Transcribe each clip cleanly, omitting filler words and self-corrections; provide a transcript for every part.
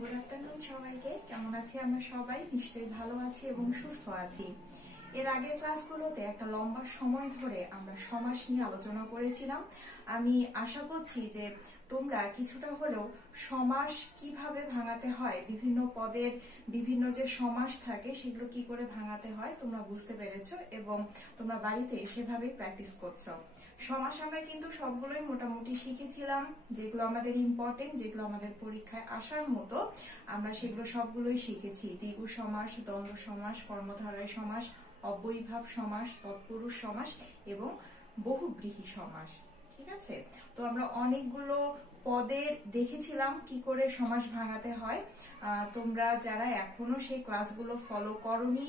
Good afternoon সবাইকে। কেমন আছি আমরা সবাই? নিশ্চয়ই ভালো আছি এবং সুস্থ আছি। এর আগের ক্লাসগুলোতে একটা লম্বা সময় ধরে আমরা সমাস নিয়ে আলোচনা করেছিলাম। আমি আশা করছি যে তোমরা কিছুটা হলেও সমাস কিভাবে ভাঙাতে হয়, বিভিন্ন পদের বিভিন্ন যে সমাস থাকে সেগুলো কি করে ভাঙাতে হয় তোমরা বুঝতে পেরেছো এবং তোমরা বাড়িতে সেভাবেই প্র্যাকটিস করছো। সমাস আমরা কিন্তু সবগুলোই মোটামুটি শিখেছিলাম, যেগুলো আমাদের ইম্পর্টেন্ট, যেগুলো আমাদের পরীক্ষায় আসার মতো আমরা সেগুলো সবগুলোই শিখেছি। দ্বিগু সমাস, দ্বন্দ্ব সমাস, কর্মধারয় সমাস, অব্যয়ীভাব সমাস, তৎপুরুষ সমাস এবং বহুব্রীহি সমাস। ঠিক আছে, তো আমরা অনেকগুলো পদে দেখেছিলাম কি করে সমাস ভাঙাতে হয়। তোমরা যারা এখনো সেই ক্লাসগুলো ফলো করোনি,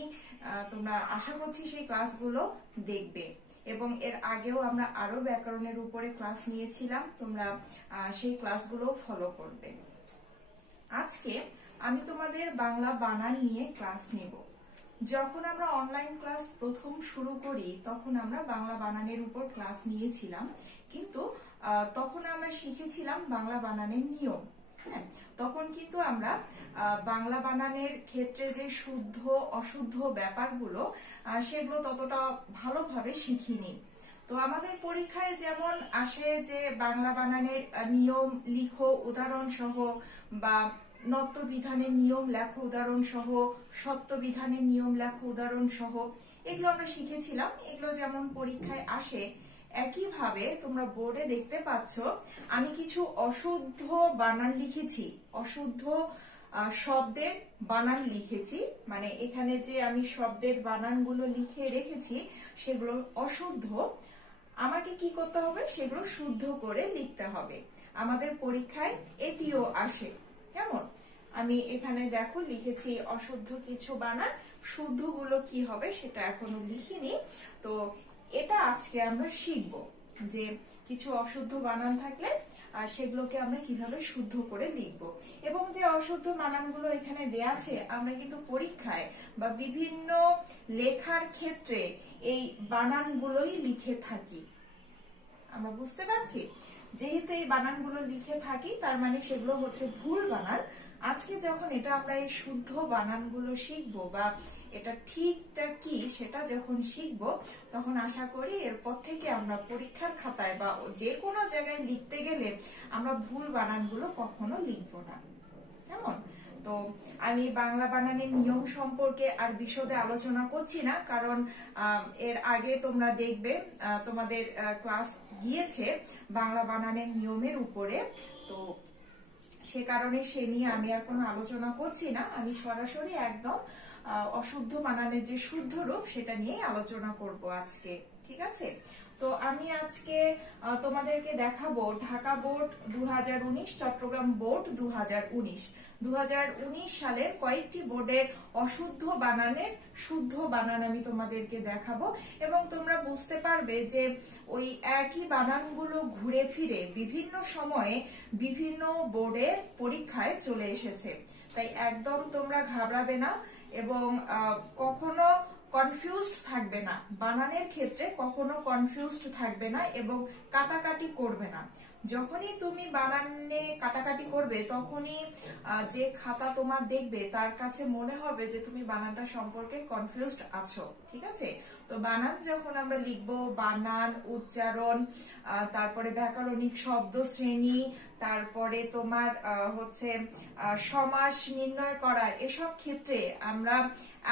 তোমরা আশা করছি সেই ক্লাসগুলো দেখবে এবং এর আগেও আমরা আরো ব্যাকরণের উপরে ক্লাস নিয়েছিলাম, তোমরা সেই ক্লাসগুলো ফলো করবে। আজকে আমি তোমাদের বাংলা বানান নিয়ে ক্লাস নেব। যখন আমরা অনলাইন ক্লাস প্রথম শুরু করি তখন আমরা বাংলা বানানের উপর ক্লাস নিয়েছিলাম, কিন্তু তখন আমরা শিখেছিলাম বাংলা বানানের নিয়ম। হ্যাঁ, তখন কিন্তু আমরা বাংলা বানানের ক্ষেত্রে যে শুদ্ধ অশুদ্ধ ব্যাপারগুলো সেগুলো ততটা ভালোভাবে শিখিনি। তো আমাদের পরীক্ষায় যেমন আসে যে বাংলা বানানের নিয়ম লিখো উদাহরণ সহ, বা নত্য বিধানের নিয়ম লেখো উদাহরণ সহ, সত্য বিধানের নিয়ম লেখো উদাহরণ সহ, এগুলো আমরা শিখেছিলাম। এগুলো যেমন পরীক্ষায় আসে, একইভাবে তোমরা বোর্ডে দেখতে পাচ্ছ আমি কিছু অশুদ্ধ বানান লিখেছি, অশুদ্ধ শব্দের বানান লিখেছি। মানে এখানে যে আমি শব্দের বানানগুলো লিখে রেখেছি সেগুলো অশুদ্ধ, আমাকে কি করতে হবে, সেগুলো শুদ্ধ করে লিখতে হবে। আমাদের পরীক্ষায় এটিও আসে। কেমন, আমি এখানে দেখো লিখেছি অশুদ্ধ কিছু বানান, শুদ্ধ গুলো কি হবে সেটা এখনো লিখিনি। তো এটা আজকে আমরা শিখব যে কিছু অশুদ্ধ বানান থাকলে আর সেগুলোকে আমরা কিভাবে শুদ্ধ করে লিখব। এবং যে অশুদ্ধ বানানগুলো এখানে দেয়া আছে আমরা কিন্তু পরীক্ষায় বা বিভিন্ন লেখার ক্ষেত্রে এই বানানগুলোই লিখে থাকি। আমরা বুঝতে পারছি, যেহেতু এই বানানগুলো লিখে থাকি তার মানে সেগুলো হচ্ছে ভুল বানান। আজকে যখন এটা আমরা এই শুদ্ধ বানানগুলো শিখবো বা এটা ঠিকটা কি সেটা যখন শিখবো, তখন আশা করি এরপর থেকে আমরা পরীক্ষার খাতায় বা যে কোনো জায়গায় লিখতে গেলে আমরা ভুল বানানগুলো কখনো লিখবো না। কেমন? তো আমি বাংলা বানানের নিয়ম সম্পর্কে আর বিশদে আলোচনা করছি না, কারণ এর আগে তোমরা দেখবে তোমাদের ক্লাস গিয়েছে বাংলা বানানের নিয়মের উপরে। তো সে কারণে সে নিয়ে আমি আর কোনো আলোচনা করছি না, আমি সরাসরি একদম অশুদ্ধ বানানের যে শুদ্ধ রূপ সেটা নিয়ে আলোচনা করব আজকে। ঠিক আছে, তো আমি আজকে তোমাদেরকে দেখাবো ঢাকা বোর্ড 2019, চট্টগ্রাম বোর্ড 2019 সালের কয়েকটি বোর্ডের অশুদ্ধ বানানের শুদ্ধ বানান আমি তোমাদেরকে দেখাবো এবং তোমরা বুঝতে পারবে যে ওই একই বানানগুলো ঘুরে ফিরে বিভিন্ন সময়ে বিভিন্ন বোর্ডের পরীক্ষায় চলে এসেছে। তাই একদম তোমরা ঘাবড়াবে না এবং কখনো কনফিউজড থাকবে না, বানানের ক্ষেত্রে কখনো কনফিউজড থাকবে না এবং কাটাকাটি করবে না। যখনই তুমি বানানে কাটাকাটি করবে তখনই যে খাতা তোমার দেখবে তার কাছে মনে হবে যে তুমি বানানটা সম্পর্কে কনফিউজড আছো। ঠিক আছে, তো বানান যখন আমরা লিখবো, বানান, উচ্চারণ, তারপরে ব্যাকরণিক শব্দ শ্রেণী, তারপরে তোমার হচ্ছে সমাস নির্ণয় করা, এসব ক্ষেত্রে আমরা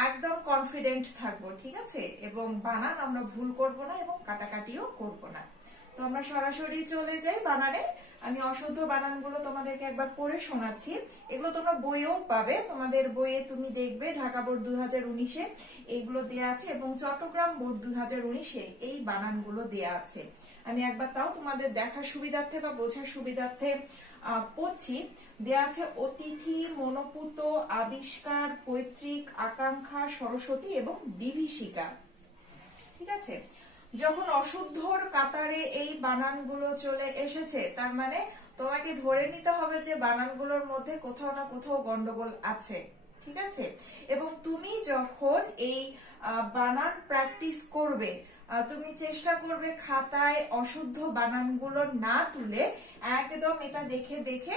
একদম কনফিডেন্ট থাকবো। ঠিক আছে, এবং বানান আমরা ভুল করব না এবং কাটাকাটিও করব না। তো আমরা সরাসরি চলে যাই বানানে। আমি অশুদ্ধ বানানগুলো তোমাদেরকে একবার পড়ে শোনাচ্ছি। এগুলো তোমরা বইয়েও পাবে, তোমাদের বইয়ে তুমি দেখবে ঢাকা বোর্ড 2019-এ এইগুলো দেয়া আছে এবং চট্টগ্রাম বোর্ড 2019-এ এই বানানগুলো দেয়া আছে। আমি একবার তাও তোমাদের দেখার সুবিধার্থে বা বোঝার সুবিধার্থে পড়ছি। দেয়া আছে অতিথি, মনোপুত, আবিষ্কার, পৈতৃক, আকাঙ্ক্ষা, সরস্বতী এবং বিভীষিকা। ঠিক আছে, যখন অশুদ্ধর কাতারে এই বানানগুলো চলে এসেছে তার মানে তোমাকে ধরে নিতে হবে যে বানানগুলোর মধ্যে কোথাও না কোথাও গন্ডগোল আছে। ঠিক আছে, এবং তুমি যখন এই বানান প্র্যাকটিস করবে তুমি চেষ্টা করবে খাতায় অশুদ্ধ বানানগুলো না তুলে একদম এটা দেখে দেখে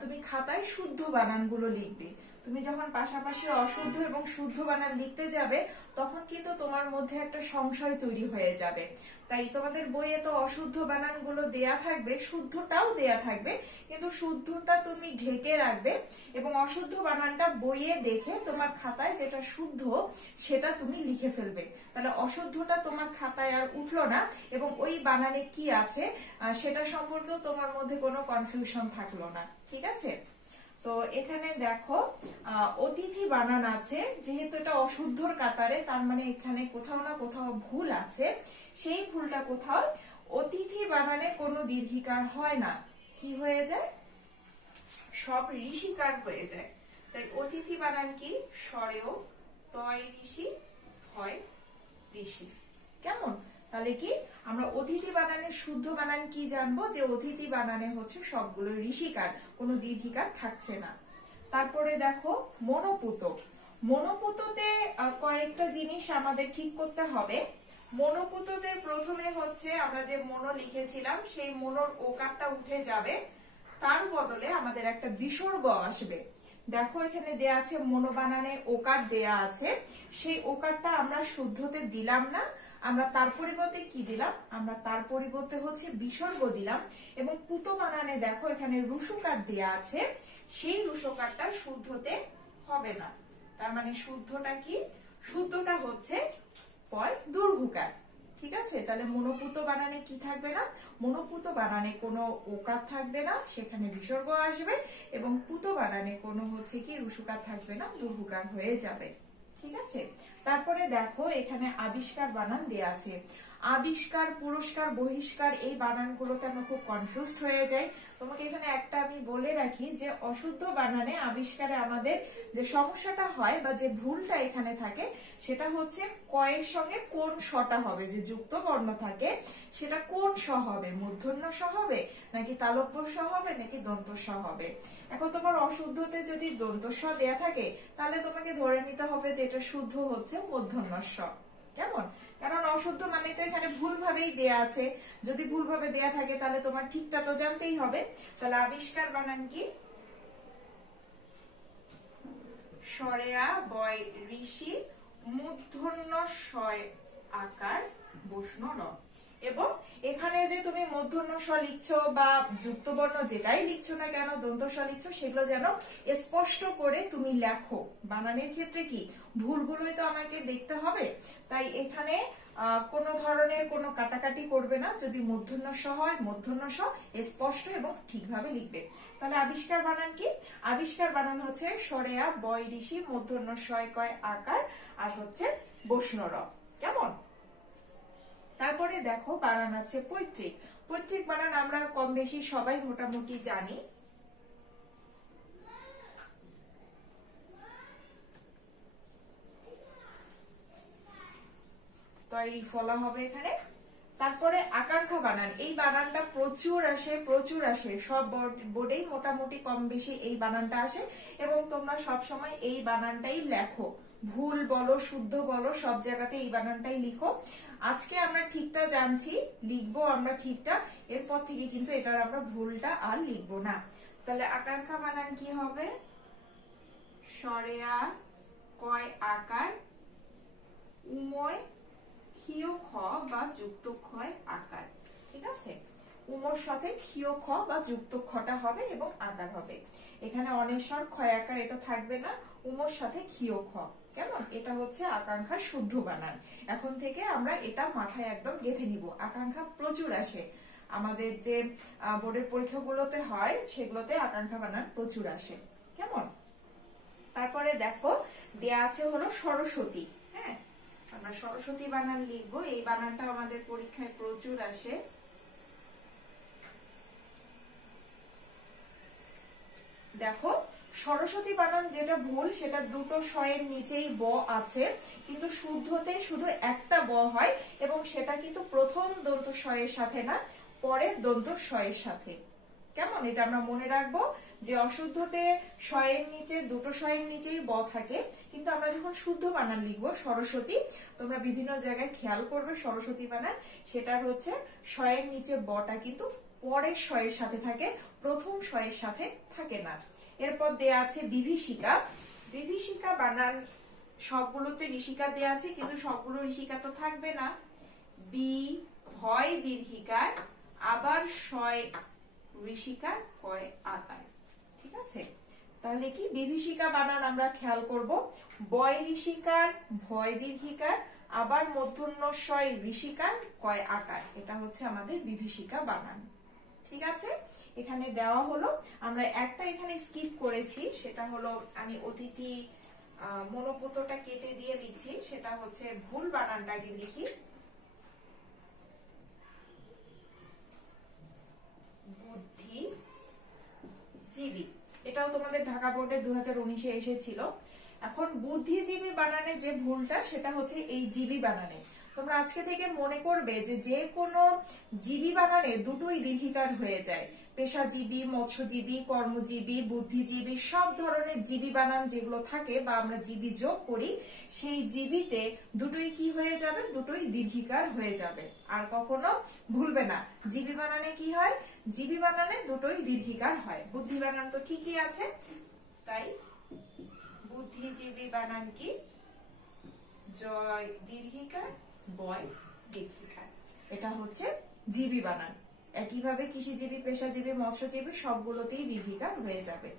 তুমি খাতায় শুদ্ধ বানানগুলো লিখবে। তুমি যখন পাশাপাশি অশুদ্ধ এবং শুদ্ধ বানান লিখতে যাবে তখন কিন্তু তোমার মধ্যে একটা সংশয় তৈরি হয়ে যাবে। তাই তোমাদের বইয়ে তো অশুদ্ধ বানানগুলো দেয়া থাকবে, শুদ্ধটাও দেয়া থাকবে, কিন্তু শুদ্ধটা তুমি ঢেকে রাখবে এবং অশুদ্ধ বানানটা বইয়ে দেখে তোমার খাতায় যেটা শুদ্ধ সেটা তুমি লিখে ফেলবে। তাহলে অশুদ্ধটা তোমার খাতায় আর উঠলো না এবং ওই বানানে কি আছে সেটা সম্পর্কেও তোমার মধ্যে কোনো কনফিউশন থাকলো না। ঠিক আছে? তো এখানে দেখো অতিথি বানান আছে, যেহেতু এটা অশুদ্ধর কাতারে, তার মানে এখানে কোথাও না কোথাও ভুল আছে। সেই ভুলটা কোথাও, অতিথি বানানে কোনো দীর্ঘিকার হয় না, কি হয়ে যায়? সব ঋষিকার হয়ে যায়। তাই অতিথি বানান কি? স্বরেও তয় ঋষি হয় ঋষি। কেমন? তাহলে কি আমরা অতিথি বানানের শুদ্ধ বানান কি জানবো? যে অতিথি বানানে হচ্ছে সবগুলো ঋষিকার, কোনো দীর্ঘিকার থাকছে না। তারপরে দেখো মনোপুত। মনোপুততে কয়েকটা জিনিস আমাদের ঠিক করতে হবে। মনোপুততে প্রথমে হচ্ছে আমরা যে মনো লিখেছিলাম সেই মনোর ওকারটা উঠে যাবে, তার বদলে আমাদের একটা বিসর্গ আসবে। দেখো এখানে দেয়া আছে মনো বানানে ওকার দেয়া আছে, সেই ওকারটা আমরা শুদ্ধতে দিলাম না, আমরা তার পরিবর্তে কি দিলাম? আমরা তার পরিবর্তে হচ্ছে বিসর্গ দিলাম। এবং পুত বানানে দেখো এখানে রুসুকার দেয়া আছে, সেই রুসুকারটা শুদ্ধতে হবে না। তার মানে শুদ্ধটা কি? শুদ্ধটা হচ্ছে পয় দূর্ঘুকার। ঠিক আছে? তাহলে মনোপুত বানানে কি থাকবে না? মনোপুত বানানে কোনো ওকার থাকবে না, সেখানে বিসর্গ আসবে, এবং পুত বানানে কোনো হচ্ছে কি রুসুকার থাকবে না, দূর্ঘুকার হয়ে যাবে। ঠিক আছে? তারপরে দেখো এখানে আবিষ্কার বানান দেয়া আছে। আবিষ্কার, পুরস্কার, বহিষ্কার, এই বানানগুলোতে আমরা খুব কনফিউজড হয়ে যাই। তোমাকে এখানে একটা আমি বলে রাখি যে অশুদ্ধ বানানে আবিষ্কারে আমাদের যে সমস্যাটা হয় বা যে ভুলটা এখানে থাকে সেটা হচ্ছে কয়ের সঙ্গে কোন শটা হবে, যে যুক্ত বর্ণ থাকে সেটা কোন স হবে, মূর্ধন্য স হবে নাকি তালব্য স হবে নাকি দন্ত স হবে। এখন তোমার অশুদ্ধতে যদি দন্ত স দেয়া থাকে তাহলে তোমাকে ধরে নিতে হবে যে এটা শুদ্ধ হচ্ছে মূর্ধন্য স। কেমন? কারণ অশুদ্ধ মানে তো এখানে ভুল ভাবেই দেয়া আছে, যদি ভুল ভাবে দেয়া থাকে তাহলে তোমার ঠিকটা তো জানতেই হবে। তাহলে আবিষ্কার বানান কি? স্বরেয়া বয় ঋষি মূর্ধন্য শয় আকার বৈষ্ণ র। এবং এখানে যে তুমি মূর্ধন্য স লিখছো বা যুক্ত বর্ণ যেটাই লিখছো না কেন, দন্ত স লিখছো, সেগুলো যেন স্পষ্ট করে তুমি লেখো। বানানের ক্ষেত্রে কি ভুলগুলোই তো আমাকে দেখতে হবে, তাই এখানে কোন ধরনের কোনো কাটাকাটি করবে না। যদি মূর্ধন্য স হয় মূর্ধন্য স স্পষ্ট এবং ঠিকভাবে লিখবে। তাহলে আবিষ্কার বানান কি? আবিষ্কার বানান হচ্ছে স্বরেয়া বয় ঋষি মূর্ধন্য শয় কয় আকার আর হচ্ছে বৈষ্ণ র। কেমন? তারপরে দেখো বানান আছে পৈতৃক। পৈতৃক বানান আমরা কম বেশি সবাই মোটামুটি জানি। তৈরি ফলা হবে এখানে। তারপরে আকাঙ্ক্ষা বানান, এই বানানটা প্রচুর আসে, প্রচুর আসে, সব বোর্ডেই মোটামুটি কম বেশি এই বানানটা আসে এবং তোমরা সব সময় এই বানানটাই লেখো। ভুল বলো শুদ্ধ বলো সব জায়গাতে এই বানানটাই লিখো। আজকে আমরা ঠিকটা জানছি, লিখবো আমরা ঠিকটা, এরপর থেকে কিন্তু এটার আমরা ভুলটা আর লিখবো না। তাহলে আকাঙ্ক্ষা বানান কি হবে? স্বরেয়া কয় আকার উময় ক্ষীয় খ বা যুক্ত ক্ষয় আকার। ঠিক আছে? উমর সাথে ক্ষীয় খ বা যুক্ত খটা হবে এবং আকার হবে। এখানে অনেশ্বর ক্ষয় আকার এটা থাকবে না, উমর সাথে ক্ষীয় খ। কেমন? এটা হচ্ছে আকাঙ্ক্ষা শুদ্ধ বানান। এখন থেকে আমরা এটা মাথায় একদম গেঁথে নিব। আকাঙ্ক্ষা প্রচুর আসে, আমাদের যে বোর্ডের পরীক্ষাগুলোতে হয় সেগুলোতে আকাঙ্ক্ষা বানান প্রচুর আসে। কেমন? তারপরে দেখো দেয়া আছে হলো সরস্বতী। হ্যাঁ, আমরা সরস্বতী বানান লিখবো, এই বানানটা আমাদের পরীক্ষায় প্রচুর আসে। দেখো সরস্বতী বানান যেটা ভুল সেটা দুটো শয়ের নিচেই ব আছে, কিন্তু শুদ্ধতে শুধু একটা ব হয় এবং সেটা কিন্তু প্রথম দন্ত শয়ের সাথে না, পরের দন্ত শয়ের সাথে। কেমন? এটা আমরা মনে রাখবো যে অশুদ্ধতে শয়ের নিচে দুটো শয়ের নিচেই ব থাকে, কিন্তু আমরা যখন শুদ্ধ বানান লিখবো সরস্বতী, তোমরা বিভিন্ন জায়গায় খেয়াল করবে সরস্বতী বানান, সেটার হচ্ছে শয়ের নিচে বটা কিন্তু পরের শয়ের সাথে থাকে, প্রথম শয়ের সাথে থাকে না। এরপর দেয়া আছে বিভীষিকা। বিভীষিকা বানান সবগুলোতে ঋষিকার দেয়া আছে, কিন্তু সবগুলো ঋষিকা তো থাকবে না। বি হয় দীর্ঘিকার, আবার শয় ঋষিকার, কয় আকার। ঠিক আছে, তাহলে কি বিভীষিকা বানান আমরা খেয়াল করব। বয় ঋষিকার, ভয় দীর্ঘিকার, আবার মূর্ধন্য শয় ঋষিকার, কয় আকার। এটা হচ্ছে আমাদের বিভীষিকা বানান। ঠিক আছে, এখানে দেওয়া হলো। আমরা একটা এখানে স্কিপ করেছি, সেটা হলো আমি অতিথি মনোপুতটা কেটে দিয়ে লিখছি, সেটা হচ্ছে ভুল বানানটা যে লিখি, বুদ্ধিজীবী। এটাও তোমাদের ঢাকা বোর্ডে 2019-এ এসেছিল। এখন বুদ্ধিজীবী বানানে যে ভুলটা, সেটা হচ্ছে এই জীবী বানানে। তোমরা আজকে থেকে মনে করবে যে কোনো জীবী বানানে দুটোই দীর্ঘিকার হয়ে যায়। পেশাজীবী, মৎস্যজীবী, কর্মজীবী, বুদ্ধিজীবী, সব ধরনের জীবী বানান যেগুলো থাকে বা আমরা জীবী যোগ করি, সেই জীবীতে দুটোই কি হয়ে যাবে, দুটোই দীর্ঘিকার হয়ে যাবে। আর কখনো ভুলবে না, জীবী বানানে কি হয়, জীবী বানানে দুটোই দীর্ঘিকার হয়। বুদ্ধি বানান তো ঠিকই আছে, তাই বুদ্ধিজীবী বানান কি, জয় দীর্ঘিকার, বয় দীর্ঘিকার। এটা হচ্ছে জীবী বানান। একইভাবে কৃষিজীবী, পেশাজীবী, মৎস্যজীবী সবগুলোতেই দীর্ঘিকার হয়ে যাবে।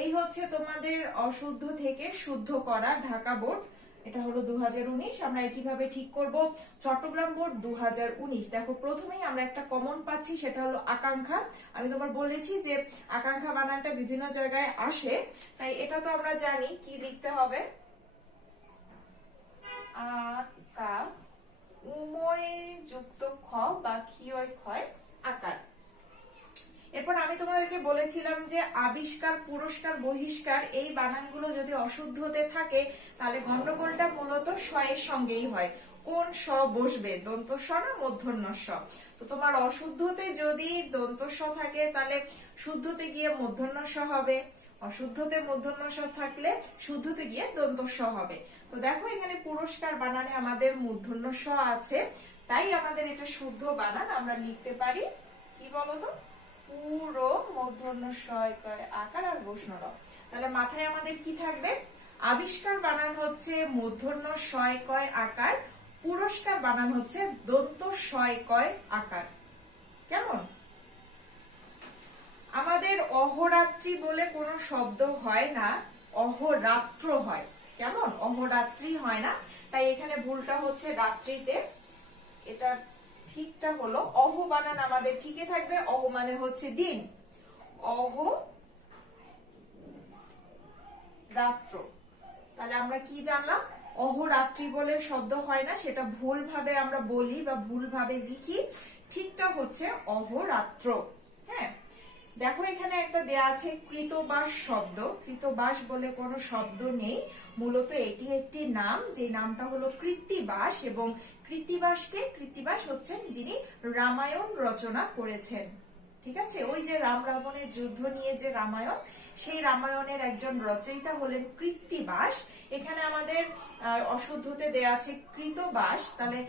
এই হচ্ছে তোমাদের অশুদ্ধ থেকে শুদ্ধ করা ঢাকা বোর্ড। এটা হলো 2019। আমরা একইভাবে ঠিক করব চট্টগ্রাম বোর্ড 2019। দেখো প্রথমেই আমরা একটা কমন পাচ্ছি, সেটা হলো আকাঙ্ক্ষা। আমি তোমার বলেছি যে আকাঙ্ক্ষা বানানটা বিভিন্ন জায়গায় আসে, তাই এটা তো আমরা জানি কি লিখতে হবে, আকা উময় যুক্ত খ বা খিয় ক্ষয় আকার। এরপর আমি তোমাদেরকে বলেছিলাম যে আবিষ্কার, পুরস্কার, বহিষ্কার এই বানানগুলো যদি অশুদ্ধতে থাকে, তাহলে গন্ডগোলটা মূলত শয়ের সঙ্গেই হয়। কোন স বসবে, দন্ত স না মূর্ধন্য স। তো তোমার অশুদ্ধতে যদি দন্ত স থাকে, তাহলে শুদ্ধতে গিয়ে মূর্ধন্য স হবে। অশুদ্ধতে মূর্ধন্য স থাকলে শুদ্ধতে গিয়ে দন্ত স হবে। তো দেখো এখানে পুরস্কার বানানে আমাদের মূর্ধন্য স আছে, তাই আমাদের এটা শুদ্ধ বানান। আমরা লিখতে পারি কি বলতো, পুরো মূর্ধন্য স আকার আর বসন র। তাহলে মাথায় আমাদের কি থাকবে, আবিষ্কার বানান হচ্ছে মূর্ধন্য স কয় আকার, পুরস্কার বানান হচ্ছে দন্ত স কয় আকার। কেমন? আমাদের অহরাত্রি বলে কোনো শব্দ হয় না, অহরাত্র হয়। কেমন? অহরাত্রি হয় না, তাই এখানে ভুলটা হচ্ছে রাত্রিতে। এটা ঠিকটা হলো অহ বানান আমাদের ঠিকই থাকবে। অহ মানে হচ্ছে দিন, অহ রাত্র। তাহলে আমরা কি জানলাম, অহরাত্রি বলে শব্দ হয় না, সেটা ভুল ভাবে আমরা বলি বা ভুল ভাবে লিখি। ঠিকটা হচ্ছে অহরাত্র। হ্যাঁ, দেখো এখানে একটা দেয়া আছে কৃতবাস শব্দ। কৃতবাস বলে কোনো শব্দ নেই, মূলত এটি একটি নাম, যে নামটা হলো কৃত্তিবাস। এবং কৃত্তিবাস হচ্ছেন যিনি রামায়ণ রচনা করেছেন। ঠিক আছে, ওই যে রাম রাবণের যুদ্ধ নিয়ে যে রামায়ণ, সেই রামায়ণের একজন রচয়িতা হলেন কৃত্তিবাস। এখানে আমাদের অশুদ্ধতে দেয়া আছে কৃতবাস, তাহলে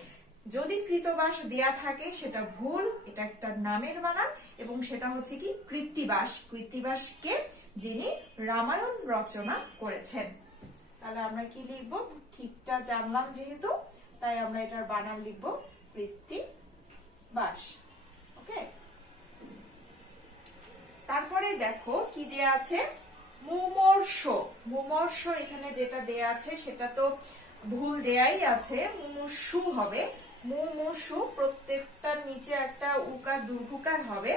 যদি কৃতবাস দেয়া থাকে সেটা ভুল, এটা একটা নামের বানান, এবং সেটা হচ্ছে কি কৃত্তিবাস। কৃত্তিবাসকে যিনি রামায়ণ রচনা করেছেন। তাহলে আমরা কি লিখবো, ঠিকটা জানলাম যেহেতু, তাই আমরা এটার বানান লিখবো কৃত্তিবাস। ওকে, তারপরে দেখো কি দেয়া আছে, মুমর্ষ। মুমর্ষ এখানে যেটা দেয়া আছে সেটা তো ভুল দেয়াই আছে, মুমুর্ষু হবে। মুমুর্ষু প্রত্যেকটার নিচে একটা উকার দুর্ঘুকার হবে।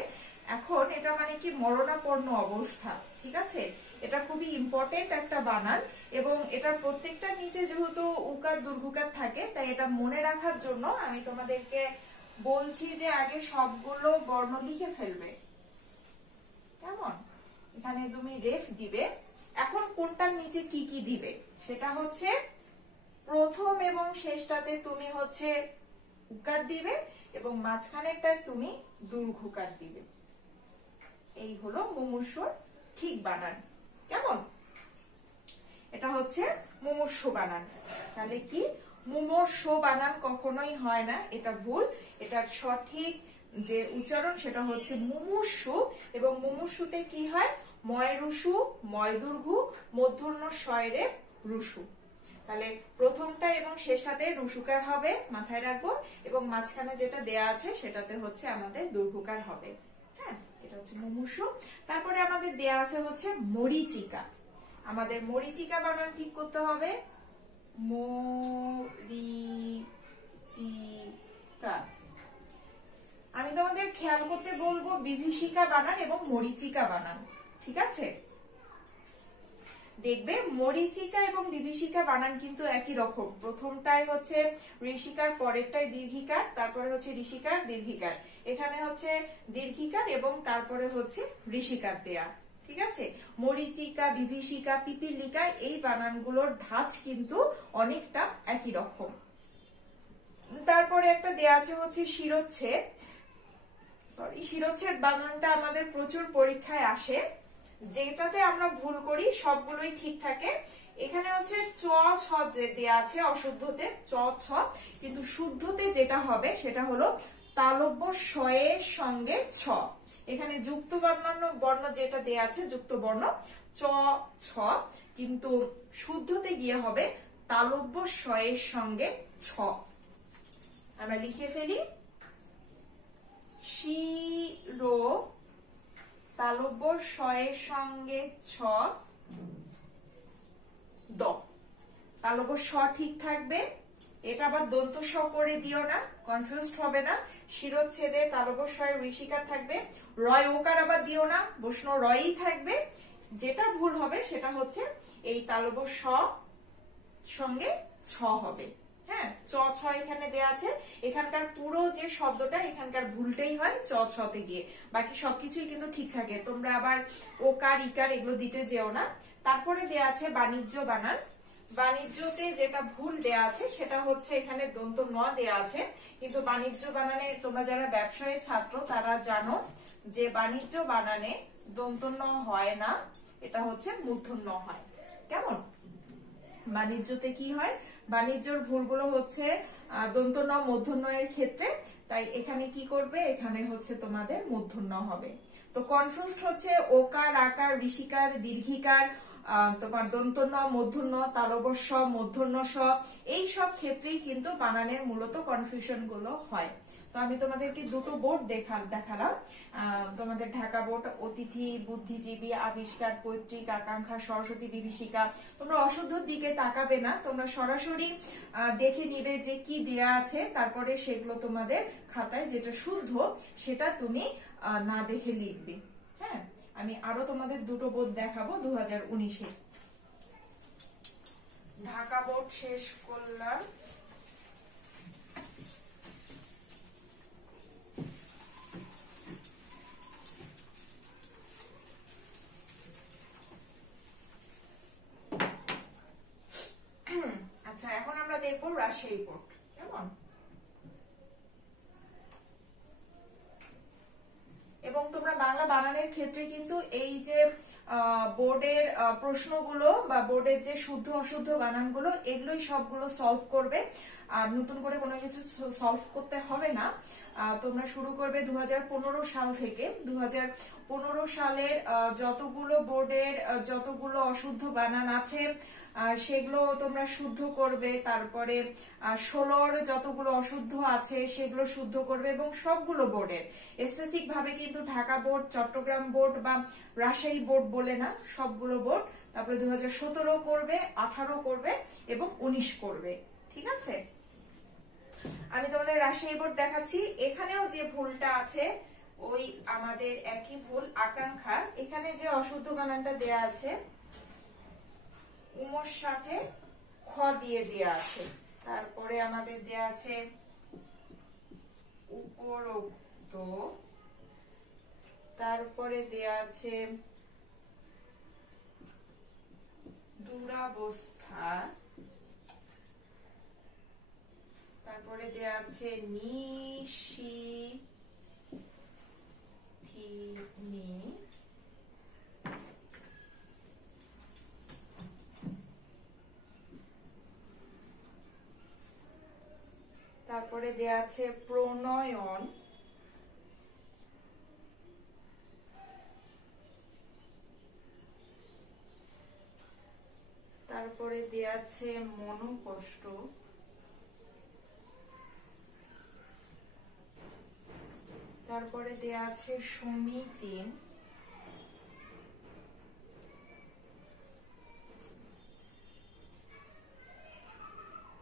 এখন এটা মানে কি মরণাপন্ন অবস্থা। ঠিক আছে, এটা খুবই ইম্পর্টেন্ট একটা বানান, এবং এটার প্রত্যেকটার নিচে যেহেতু উকার দুর্ঘুকার থাকে, তাই এটা মনে রাখার জন্য আমি তোমাদেরকে বলছি যে আগে সবগুলো বর্ণ লিখে ফেলবে। কেমন? এখানে তুমি রেফ দিবে। এখন কোনটার নিচে কি কি দিবে, সেটা হচ্ছে প্রথম এবং শেষটাতে তুমি হচ্ছে উকার দিবে, এবং মাঝখানেরটায় তুমি দুর্ঘুকার দিবে। এই হলো মুমূর্ষুর ঠিক বানান। কেমন? এটা হচ্ছে মুমূর্ষ বানান। তাহলে কি মুমূর্ষ বানান কখনোই হয় না, এটা ভুল। এটার সঠিক যে উচ্চারণ সেটা হচ্ছে মুমূর্ষু, এবং মুমূর্ষুতে কি হয়, ময় রুসু, ময় দীর্ঘ, মূর্ধন্য শয়রে রুসু। তাহলে প্রথমটা এবং শেষটাতে রুসুকার হবে, মাথায় রাখবো, এবং মাঝখানে যেটা দেয়া আছে সেটাতে হচ্ছে আমাদের দীর্ঘকার হবে। হ্যাঁ, এটা হচ্ছে মুমূর্ষু। তারপরে আমাদের দেয়া আছে হচ্ছে মরীচিকা। আমাদের মরীচিকা বানান ঠিক করতে হবে, মরীচিকা। আমি তোমাদের খেয়াল করতে বলবো বিভীষিকা বানান এবং মরীচিকা বানান, ঠিক আছে? দেখবে মরীচিকা এবং বিভীষিকা বানান কিন্তু একই রকম। প্রথমটাই হচ্ছে ঋষিকার, পরেরটাই দীর্ঘিকার, তারপরে হচ্ছে ঋষিকার দীর্ঘিকার, এখানে হচ্ছে দীর্ঘিকার এবং তারপরে হচ্ছে ঋষিকার দেয়া, ঠিক আছে? মরীচিকা, বিভীষিকা, পিপীলিকা এই বানানগুলোর ধাঁচ কিন্তু অনেকটা একই রকম। তারপরে একটা দেয়া আছে হচ্ছে শিরোচ্ছেদ। শিরোচ্ছেদ বানানটা আমাদের প্রচুর পরীক্ষায় আসে, যেটাতে আমরা ভুল করি সবগুলোই ঠিক থাকে। এখানে হচ্ছে চ ছ যে দেয়া আছে অশুদ্ধতে চ ছ, কিন্তু শুদ্ধতে যেটা হবে সেটা হলো তালব্য শয়ের সঙ্গে ছ। এখানে যুক্ত বর্ণ যেটা দেয়া আছে যুক্ত বর্ণ চ ছ, কিন্তু শুদ্ধতে গিয়ে হবে তালব্য শয়ের সঙ্গে ছ। আমরা লিখে ফেলি, শিরো তালব্য শয়ের সঙ্গে ছ দ। তালব্য স ঠিক থাকবে, এটা আবার দন্ত স করে দিও না, কনফিউজড হবে না। শিরোচ্ছেদে তালব্য শয়ের ঋষিকার থাকবে, রয় ওকার আবার দিও না, বৈষ্ণব রয়ই থাকবে। যেটা ভুল হবে সেটা হচ্ছে এই তালব্য স সঙ্গে ছ হবে। হ্যাঁ, চ ছ এখানে দেয়া আছে, এখানকার পুরো যে শব্দটা এখানকার ভুলটাই হয় চ ছতে গিয়ে, বাকি সবকিছুই কিন্তু ঠিক থাকে। তোমরা আবার ওকার ইকার এগুলো দিতে যেও না। তারপরে দেয়া আছে বাণিজ্য বানান। বাণিজ্যতে যেটা ভুল দেয়া আছে সেটা হচ্ছে এখানে দন্ত ন দেয়া আছে, কিন্তু বাণিজ্য বানানে তোমরা যারা ব্যবসায়ের ছাত্র তারা জানো যে বাণিজ্য বানানে দন্ত ন হয় না, এটা হচ্ছে মূর্ধন্য হয়। কেমন? বাণিজ্যতে কি হয়, বাণিজ্যর ভুলগুলো হচ্ছে দন্ত ন মূর্ধন্য এর ক্ষেত্রে, তাই এখানে কি করবে, এখানে হচ্ছে তোমাদের মূর্ধন্য হবে। তো কনফিউজড হচ্ছে ওকার, আকার, ঋষিকার, দীর্ঘিকার, তোমার দন্ত ন মূর্ধন্য, তালব্য স, মূর্ধন্য স, এই সব ক্ষেত্রেই কিন্তু বানানের মূলত কনফিউশন গুলো হয়। তো আমি তোমাদেরকে দুটো বোর্ড দেখালাম, তোমাদের ঢাকা বোর্ড অতিথি, বুদ্ধিজীবী, আবিষ্কার, পৈতৃক, আকাঙ্ক্ষা, সরস্বতী, বিভীষিকা। তোমরা অশুদ্ধর দিকে তাকাবে না, তোমরা সরাসরি দেখে নিবে যে কি দেয়া আছে, তারপরে সেগুলো তোমাদের খাতায় যেটা শুদ্ধ সেটা তুমি না দেখে লিখবে। হ্যাঁ, আমি আরো তোমাদের দুটো বোর্ড দেখাবো 2019-এ। ঢাকা বোর্ড শেষ করলাম। আচ্ছা, এখন আমরা দেখবো রাজশাহী বোর্ড। কেমন? এবং তোমরা বাংলা বানানের ক্ষেত্রে কিন্তু এই যে বোর্ডের প্রশ্নগুলো বা বোর্ডের যে শুদ্ধ অশুদ্ধ বানানগুলো এগুলোই সবগুলো সলভ করবে, আর নতুন করে কোনো কিছু সলভ করতে হবে না। তোমরা শুরু করবে 2015 সাল থেকে। 2015 সালের যতগুলো বোর্ডের যতগুলো অশুদ্ধ বানান আছে সেগুলো তোমরা শুদ্ধ করবে, তারপরে 16-র যতগুলো অশুদ্ধ আছে সেগুলো শুদ্ধ করবে, এবং সবগুলো বোর্ডের স্পেসিফিক ভাবে কিন্তু ঢাকা বোর্ড, চট্টগ্রাম বোর্ড বা রাজশাহী বোর্ড বলে না, সবগুলো বোর্ড। তারপরে 2017 করবে, 18 করবে এবং 19 করবে, ঠিক আছে? আমি তোমাদের রাজশাহী বোর্ড দেখাচ্ছি। এখানেও যে ভুলটা আছে ওই আমাদের একই ভুল, আকাঙ্ক্ষা। এখানে যে অশুদ্ধ বানানটা দেয়া আছে উমর সাথে খ দিয়ে দেয়া আছে, তারপরে আমাদের দেয়া আছে উপরোক্ত, তারপরে দেয়া আছে দুরাবস্থা, তারপরে দেয়া আছে নিশিথিনি, তারপরে দেয়া আছে প্রণয়ন, তারপরে দেয়া আছে মনোকষ্ট, তারপরে দেয়া আছে সমীচীন,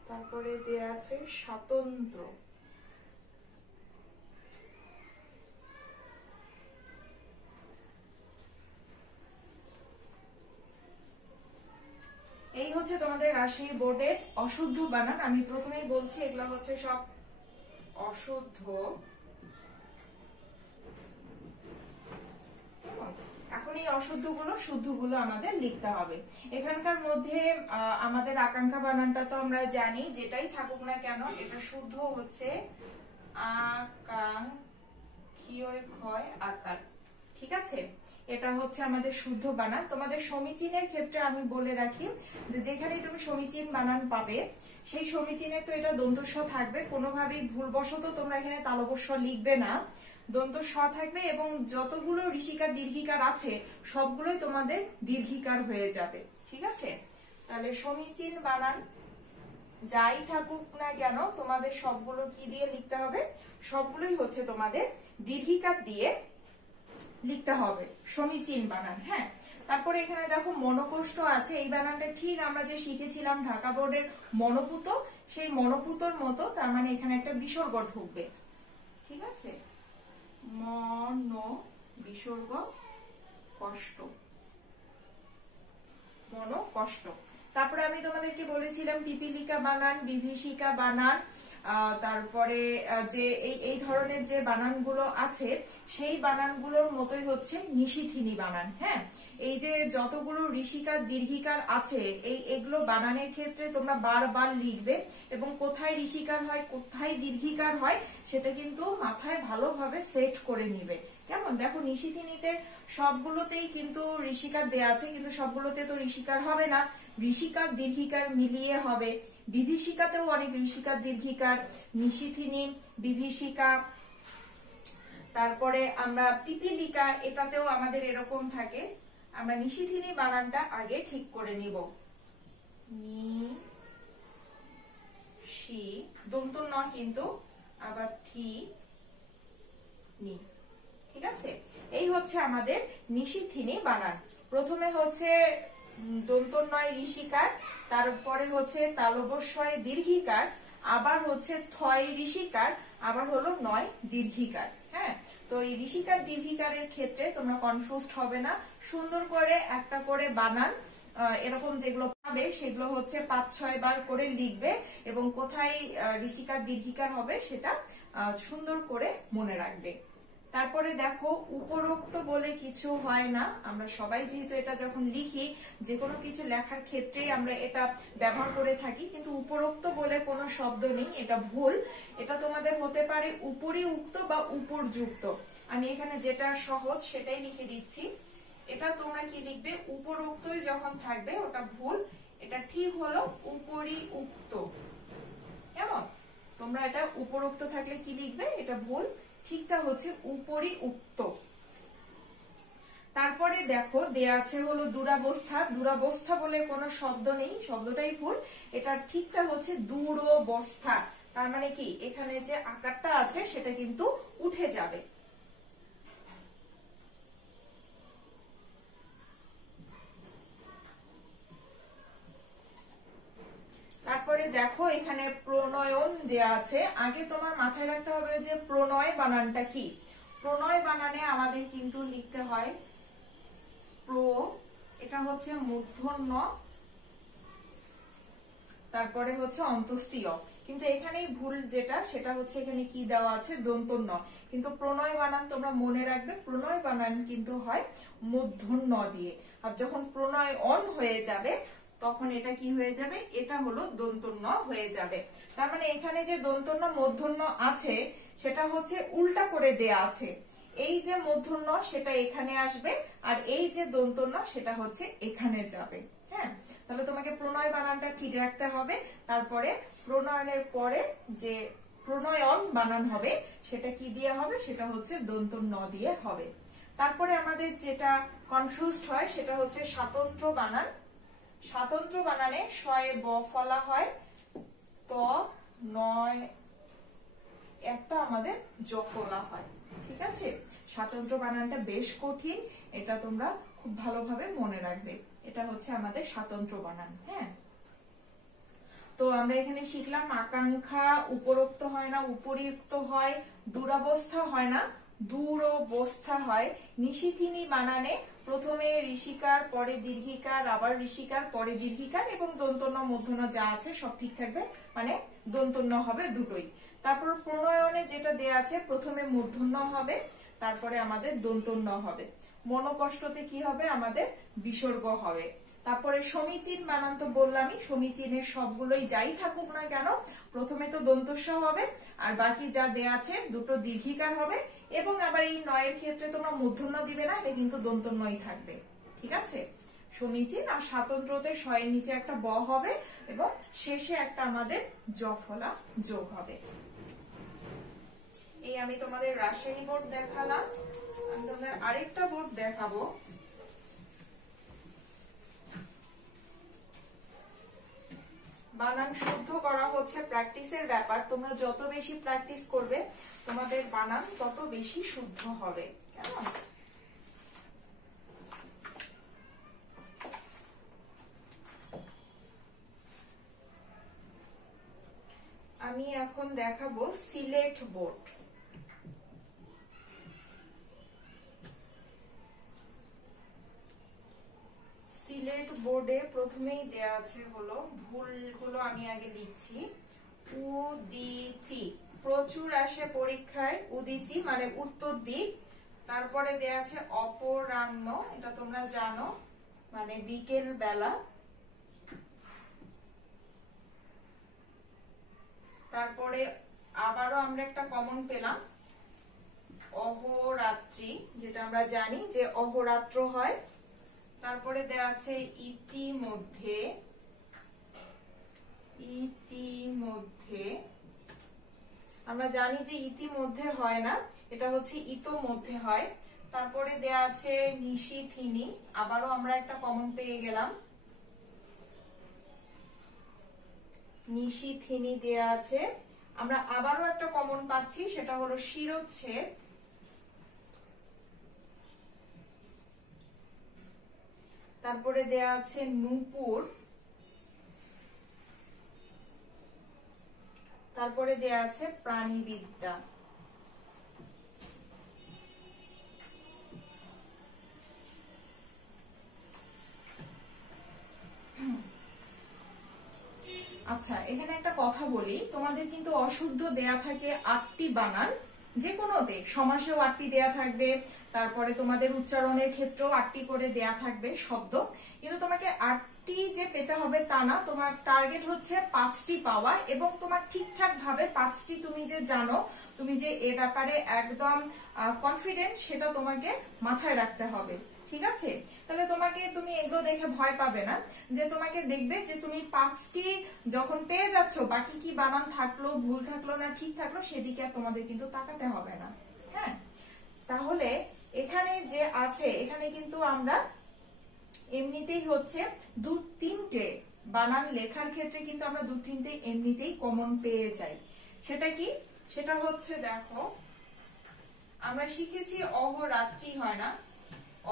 তারপরে দেয়া আছে স্বাতন্ত্র, এই হচ্ছে তোমাদের রাজশাহী বোর্ডের অশুদ্ধ বানান। আমি প্রথমেই বলছি এগুলো হচ্ছে সব অশুদ্ধ। এখন এই অশুদ্ধগুলো শুদ্ধগুলো আমাদের লিখতে হবে। এখানকার মধ্যে আমাদের আকাঙ্ক্ষা বানানটা তো আমরা জানি, যেটাই থাকুক না কেন এটা শুদ্ধ হচ্ছে আকার, ঠিক আছে? এটা হচ্ছে আমাদের শুদ্ধ বানান। তোমাদের সমীচীনের ক্ষেত্রে আমি বলে রাখি যে যেখানেই তুমি সমীচীন বানান পাবে সেই সমীচীনে তো এটা দন্ত স থাকবে, কোনোভাবেই ভুলবশত তোমরা এখানে তালবস্য লিখবে না, দন্ত স থাকবে এবং যতগুলো ঋষিকার দীর্ঘিকার আছে সবগুলোই তোমাদের দীর্ঘিকার হয়ে যাবে, ঠিক আছে? তাহলে সমীচীন বানান যাই থাকুক না কেন তোমাদের সবগুলো কি দিয়ে লিখতে হবে? সবগুলোই হচ্ছে তোমাদের দীর্ঘিকার দিয়ে লিখতে হবে, সমীচীন বানান। হ্যাঁ, তারপরে এখানে দেখো মনোকষ্ট আছে, এই বানানটা ঠিক আমরা যে শিখেছিলাম ঢাকা বোর্ডের মনোপুত, সেই মনোপুতর মতো, তার মানে এখানে একটা বিসর্গ ঢুকবে, ঠিক আছে? মন বিসর্গ কষ্ট, মনোকষ্ট। তারপরে আমি তোমাদেরকে বলেছিলাম পিপিলিকা বানান, বিভীষিকা বানান, তারপরে যে এই ধরনের যে বানানগুলো আছে সেই বানানগুলোর মতোই হচ্ছে নিশিথিনী বানান। হ্যাঁ, এই যে যতগুলো ঋষিকার দীর্ঘিকার আছে এগুলো বানানের ক্ষেত্রে তোমরা বারবার লিখবে এবং কোথায় ঋষিকার হয় কোথায় দীর্ঘিকার হয় সেটা কিন্তু মাথায় ভালোভাবে সেট করে নিবে। কেমন? দেখো নিশিথিনীতে সবগুলোতেই কিন্তু ঋষিকার দেয়া আছে, কিন্তু সবগুলোতে তো ঋষিকার হবে না, ঋষিকার দীর্ঘিকার মিলিয়ে হবে। বিভীষিকাতেও অনেক ঋষিকার দীর্ঘিকার, নিশিথিনী, বিভীষিকা, তারপরে আমরা পিপিলিকা, এটাতেও আমাদের এরকম থাকে। আমরা নিশিথিনী বানানটা আগে ঠিক করে নিব। নি শি দন্ত ন কিন্তু, আবার থি নি, ঠিক আছে? এই হচ্ছে আমাদের নিশিথিনী বানান। প্রথমে হচ্ছে দন্ত নয় ঋষিকার, তারপরে হচ্ছে তালবস্যয় দীর্ঘিকার, আবার হচ্ছে থয় ঋষিকার, আবার হলো নয় দীর্ঘিকার। হ্যাঁ, তো এই ঋষিকার দীর্ঘিকারের ক্ষেত্রে তোমরা কনফিউজড হবে না, সুন্দর করে একটা করে বানান এরকম যেগুলো পাবে সেগুলো হচ্ছে 5-6 বার করে লিখবে এবং কোথায় ঋষিকার দীর্ঘিকার হবে সেটা সুন্দর করে মনে রাখবে। তারপরে দেখো উপরোক্ত বলে কিছু হয় না, আমরা সবাই যেহেতু এটা যখন লিখি যে কোনো কিছু লেখার ক্ষেত্রে আমরা এটা ব্যবহার করে থাকি, কিন্তু উপরোক্ত বলে কোনো শব্দ নেই, এটা ভুল। এটা তোমাদের হতে পারে উপরি উক্ত বা উপরযুক্ত। আমি এখানে যেটা সহজ সেটাই লিখে দিচ্ছি। এটা তোমরা কি লিখবে? উপরোক্তই যখন থাকবে ওটা ভুল, এটা ঠিক হলো উপরি উক্ত। কেমন? তোমরা এটা উপরোক্ত থাকলে কি লিখবে? এটা ভুল, ঠিকটা হচ্ছে উপরি উক্ত। তারপরে দেখো দেয়া আছে হলো দুরাবস্থা, দুরাবস্থা বলে কোনো শব্দ নেই, শব্দটাই ভুল, এটা ঠিকটা হচ্ছে দূরবস্থা। তার মানে কি এখানে যে আকারটা আছে সেটা কিন্তু উঠে যাবে। তারপরে দেখো এখানে প্রণয়ন দেয়া আছে, আগে তোমার মাথায় রাখতে হবে যে প্রণয় বানানটা কি। প্রণয় বানানে আমাদের কিন্তু লিখতে হয় প্র, এটা হচ্ছে মূর্ধন্য, তারপরে হচ্ছে অন্তস্তীয়, কিন্তু এখানেই ভুল যেটা সেটা হচ্ছে এখানে কি দেওয়া আছে? দন্ত ন। কিন্তু প্রণয় বানান তোমরা মনে রাখবে, প্রণয় বানান কিন্তু হয় মূর্ধন্য দিয়ে, আর যখন প্রণয় অন হয়ে যাবে তখন এটা কি হয়ে যাবে? এটা হলো দন্ত ন হয়ে যাবে। তার মানে এখানে যে দন্ত ন মূর্ধন্য আছে সেটা হচ্ছে উল্টা করে দেয়া আছে, এই যে মূর্ধন্য সেটা এখানে আসবে আর এই যে দন্ত ন সেটা হচ্ছে এখানে যাবে। হ্যাঁ, তাহলে তোমাকে প্রণয় বানানটা ঠিক রাখতে হবে। তারপরে প্রণয়নের পরে যে প্রণয়ন বানান হবে সেটা কি দিয়ে হবে? সেটা হচ্ছে দন্ত ন দিয়ে হবে। তারপরে আমাদের যেটা কনফিউজড হয় সেটা হচ্ছে স্বাতন্ত্র বানান। স্বাতন্ত্র বানানে শয়ে ব ফলা হয়, ত নয় একটা আমাদের জ ফলা হয়। ঠিক আছে, স্বাতন্ত্র বানানটা বেশ কঠিন, এটা তোমরা খুব ভালোভাবে মনে রাখবে। এটা হচ্ছে আমাদের স্বাতন্ত্র বানান। হ্যাঁ, তো আমরা এখানে শিখলাম আকাঙ্ক্ষা উপরোক্ত হয় না, উপরিউক্ত হয়, দুরবস্থা হয় না, দূরবস্থা হয়। নিশিথিনী বানানে প্রথমে ঋষিকার, পরে দীর্ঘিকার, আবার ঋষিকার, পরে দীর্ঘিকার এবং দন্তন্য মূর্ধন্য যা আছে সব ঠিক থাকবে, মানে দন্তন্য হবে দুটোই। তারপর প্রণয়নে যেটা দেয়া আছে প্রথমে মূর্ধন্য হবে, তারপরে আমাদের দন্তন্য হবে। মনোকষ্টতে কি হবে, আমাদের বিসর্গ হবে। তারপরে সমীচীন বানান তো বললামই, সমীচীনের সবগুলোই যাই থাকুক না কেন প্রথমে তো দন্তস্ব হবে, আর বাকি যা দেয়া আছে দুটো দীর্ঘিকার হবে, এবং আবার এই নয়ের ক্ষেত্রে তোমরা মূর্ধন্য দিবে না, এটা কিন্তু দন্তন্যই থাকবে। ঠিক আছে, সমীচীন। আর স্বাতন্ত্রতে শয়ের নিচে একটা ব হবে এবং শেষে একটা আমাদের জ ফলা যোগ হবে। এই আমি তোমাদের রাজশাহী বোর্ড দেখালাম, আমি তোমাদের আরেকটা বোর্ড দেখাবো। বানান শুদ্ধ করা হচ্ছে প্র্যাকটিসের ব্যাপার, তোমরা যত বেশি প্র্যাকটিস করবে তোমাদের বানান তত বেশি শুদ্ধ হবে। কেমন? আমি এখন দেখাবো সিলেট বোর্ড। সিলেট বোর্ডে প্রথমেই দেয়া আছে হলো, ভুলগুলো আমি আগে লিখছি। উদিচি প্রচুর আসে পরীক্ষায়, উদিচি মানে উত্তর দিক। তারপরে দেয়া আছে অপরাহ্ন, এটা তোমরা জানো মানে বিকেল বেলা। তারপরে আবারও আমরা একটা কমন পেলাম অহরাত্রি, যেটা আমরা জানি যে অহরাত্র হয়। তারপরে দেয়া আছে ইতিমধ্যে, ইতিমধ্যে আমরা জানি যে ইতিমধ্যে হয় না, এটা হচ্ছে ইতোমধ্যে হয়। তারপরে দেয়া আছে নিশিথিনী, আবারও আমরা একটা কমন পেয়ে গেলাম, নিশিথিনী দেয়া আছে। আমরা আবারও একটা কমন পাচ্ছি, সেটা হলো শিরোচ্ছেদ। তারপরে দেয়া আছে নূপুর। তারপরে দেয়া আছে প্রাণীবিদ্যা। আচ্ছা, এখানে একটা কথা বলি, তোমাদের কিন্তু অশুদ্ধ দেয়া থাকে 8টি বানান, যে কোনোতে সমাসেও 8টি দেয়া থাকবে, তারপরে তোমাদের উচ্চারণের ক্ষেত্রেও 8টি করে দেয়া থাকবে শব্দ, কিন্তু তোমাকে 8টি যে পেতে হবে তা না, তোমার টার্গেট হচ্ছে 5টি পাওয়া, এবং তোমার ঠিকঠাক ভাবে 5টি তুমি যে জানো, তুমি যে এ ব্যাপারে একদম কনফিডেন্ট, সেটা তোমাকে মাথায় রাখতে হবে। ঠিক আছে, তাহলে তুমি এগুলো দেখে ভয় পাবে না, যে তোমাকে দেখবে যে তুমি 5টি যখন পেয়ে যাচ্ছ, বাকি কি বানান থাকলো, ভুল থাকলো না ঠিক থাকলো, সেদিকে আর তোমাদের কিন্তু তাকাতে হবে না। হ্যাঁ, তাহলে এখানে যে আছে, এখানে কিন্তু আমরা এমনিতেই হচ্ছে 2-3টে বানান লেখার ক্ষেত্রে কিন্তু আমরা 2-3টে এমনিতেই কমন পেয়ে যাই। সেটা কি? সেটা হচ্ছে, দেখো আমরা শিখেছি অহরাত্রি হয় না,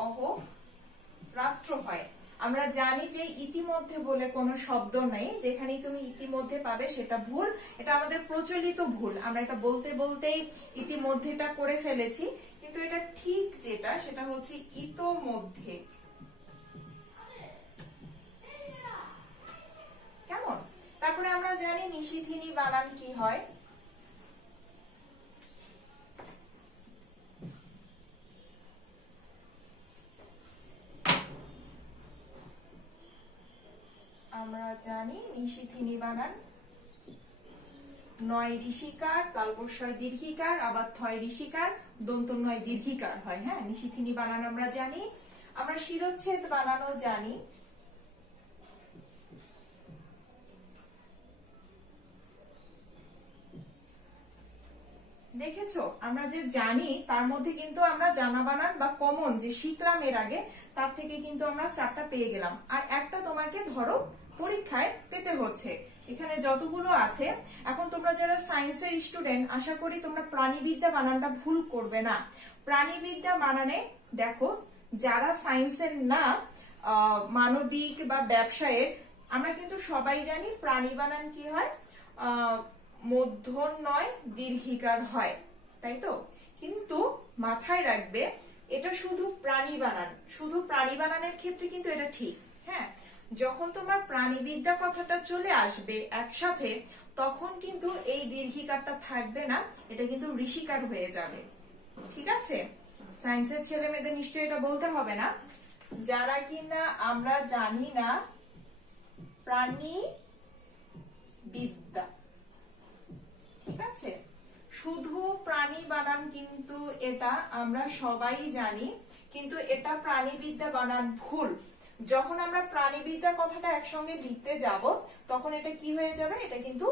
অহরাত্র হয়। আমরা জানি যে ইতিমধ্যে বলে কোনো শব্দ নেই, যেখানেই তুমি ইতিমধ্যে পাবে সেটা ভুল, এটা আমাদের প্রচলিত ভুল। আমরা এটা বলতে বলতেই ইতিমধ্যেটা করে ফেলেছি, কিন্তু এটা ঠিক যেটা সেটা হচ্ছে ইতোমধ্যে। কেমন? তারপরে আমরা জানি নিশিথিনী বানান কি হয়। আমরা জানি নিশিথিনী বানান 9 ঋষিকার, তালবস্যয় দীর্ঘিকার, আবার 6 ঋষিকার, দন্তন্বয় দীর্ঘিকার হয়। হ্যাঁ, নিশিথিনী বানান আমরা জানি। আমরা শিরোচ্ছেদ বানানও জানি। দেখেছো, আমরা যে জানি তার মধ্যে কিন্তু আমরা জানা বানান বা কমন যে শিখলাম এর আগে, তার থেকে কিন্তু আমরা 4টা পেয়ে গেলাম। আর একটা তোমাকে ধরো পরীক্ষায় পেতে হচ্ছে। এখানে যতগুলো আছে, এখন তোমরা যারা সায়েন্সের স্টুডেন্ট, আশা করি তোমরা প্রাণীবিদ্যা বানানটা ভুল করবে না। প্রাণীবিদ্যা বানানে দেখো, যারা সায়েন্সের না, মানবিক বা ব্যবসায়ের, আমরা কিন্তু সবাই জানি প্রাণী বানান কি হয়, মূর্ধন্যয় দীর্ঘিকার হয়, তাই তো? কিন্তু মাথায় রাখবে, এটা শুধু প্রাণী বানান, শুধু প্রাণী বানানের ক্ষেত্রে কিন্তু এটা ঠিক। হ্যাঁ, যখন তোমার প্রাণীবিদ্যা কথাটা চলে আসবে একসাথে, তখন কিন্তু এই দীর্ঘিকারটা থাকবে না, এটা কিন্তু ঋষিকার হয়ে যাবে। ঠিক আছে? সায়েন্সের ছেলে মেয়েদের নিশ্চয়ই এটা বলতে হবে না। যারা কিনা আমরা জানি না প্রাণী বিদ্যা, ঠিক আছে, শুধু প্রাণী বানান কিন্তু এটা আমরা সবাই জানি, কিন্তু এটা প্রাণীবিদ্যা বানান ভুল। যখন আমরা প্রাণীবিদ্যা কথাটা একসঙ্গে লিখতে যাব, তখন এটা কি হয়ে যাবে, এটা কিন্তু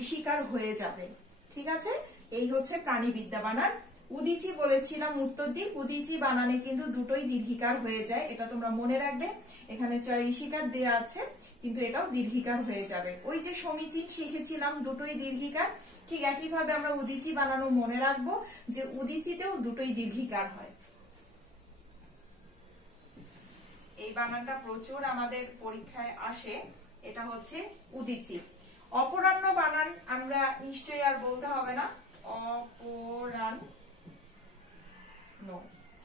ঋষিকার হয়ে যাবে। ঠিক আছে, এই হচ্ছে প্রাণীবিদ্যা বানান। উদিচি বলেছিলাম উত্তর দিক, উদিচি বানানে কিন্তু দুটোই দীর্ঘিকার হয়ে যায়, এটা তোমরা মনে রাখবে। এখানে ঋষিকার দেয়া আছে, কিন্তু এটাও দীর্ঘিকার হয়ে যাবে। ওই যে সমীচীন শিখেছিলাম দুটোই দীর্ঘিকার, ঠিক একইভাবে আমরা উদিচি বানানো মনে রাখবো যে উদিচিতেও দুটোই দীর্ঘিকার হয়। এই বানানটা প্রচুর আমাদের পরীক্ষায় আসে, এটা হচ্ছে উদিচি। অপরাহ্ন বানান আমরা নিশ্চয়ই আর বলতে হবে না, অপরাহ্ন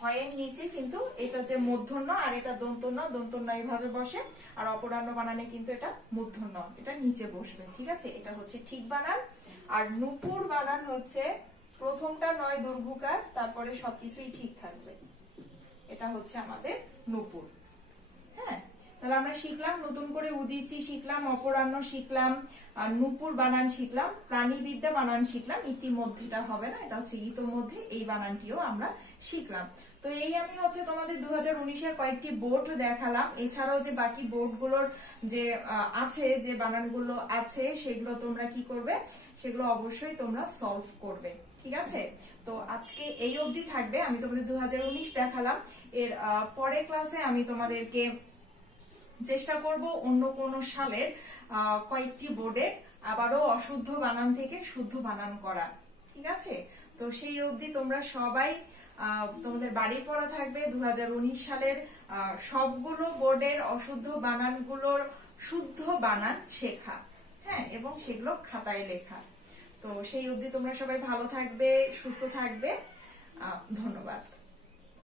হয়ের নিচে কিন্তু এটা যে মূর্ধন্য আর এটা দন্তন্য, দন্তন্য এইভাবে বসে, আর অপরাহ্ন বানানে কিন্তু এটা মূর্ধন্য, এটা নিচে বসবে। ঠিক আছে, এটা হচ্ছে ঠিক বানান। আর নূপুর বানান হচ্ছে প্রথমটা নয় দুর্ভুকার, তারপরে সবকিছুই ঠিক থাকবে, এটা হচ্ছে আমাদের নূপুর। হ্যাঁ, তাহলে আমরা শিখলাম নতুন করে উদিচি শিখলাম, অপরাহ্ন শিখলাম, আর নূপুর বানান শিখলাম, প্রাণীবিদ্যা বানান শিখলাম। ইতিমধ্যেটা হবে না, এটা হচ্ছে ইতোমধ্যে, এই বানানটিও আমরা শিখলাম। তো এই আমি হচ্ছে তোমাদের 2019-এর কয়েকটি বোর্ড দেখালাম। এছাড়াও যে বাকি বোর্ডগুলোর যে আছে, যে বানানগুলো আছে, সেগুলো তোমরা কি করবে, সেগুলো অবশ্যই তোমরা সলভ করবে। ঠিক আছে, তো আজকে এই অবধি থাকবে। আমি তোমাদের 2019 দেখালাম, এর পরের ক্লাসে আমি তোমাদেরকে চেষ্টা করব অন্য কোন সালের কয়েকটি বোর্ডে আবারও অশুদ্ধ বানান থেকে শুদ্ধ বানান করা। ঠিক আছে, তো সেই অবধি তোমরা সবাই, তোমাদের বাড়ির পড়া থাকবে 2019 সালের সবগুলো বোর্ডের অশুদ্ধ বানানগুলোর শুদ্ধ বানান শেখা। হ্যাঁ, এবং সেগুলো খাতায় লেখা। তো সেই অবধি তোমরা সবাই ভালো থাকবে, সুস্থ থাকবে। ধন্যবাদ।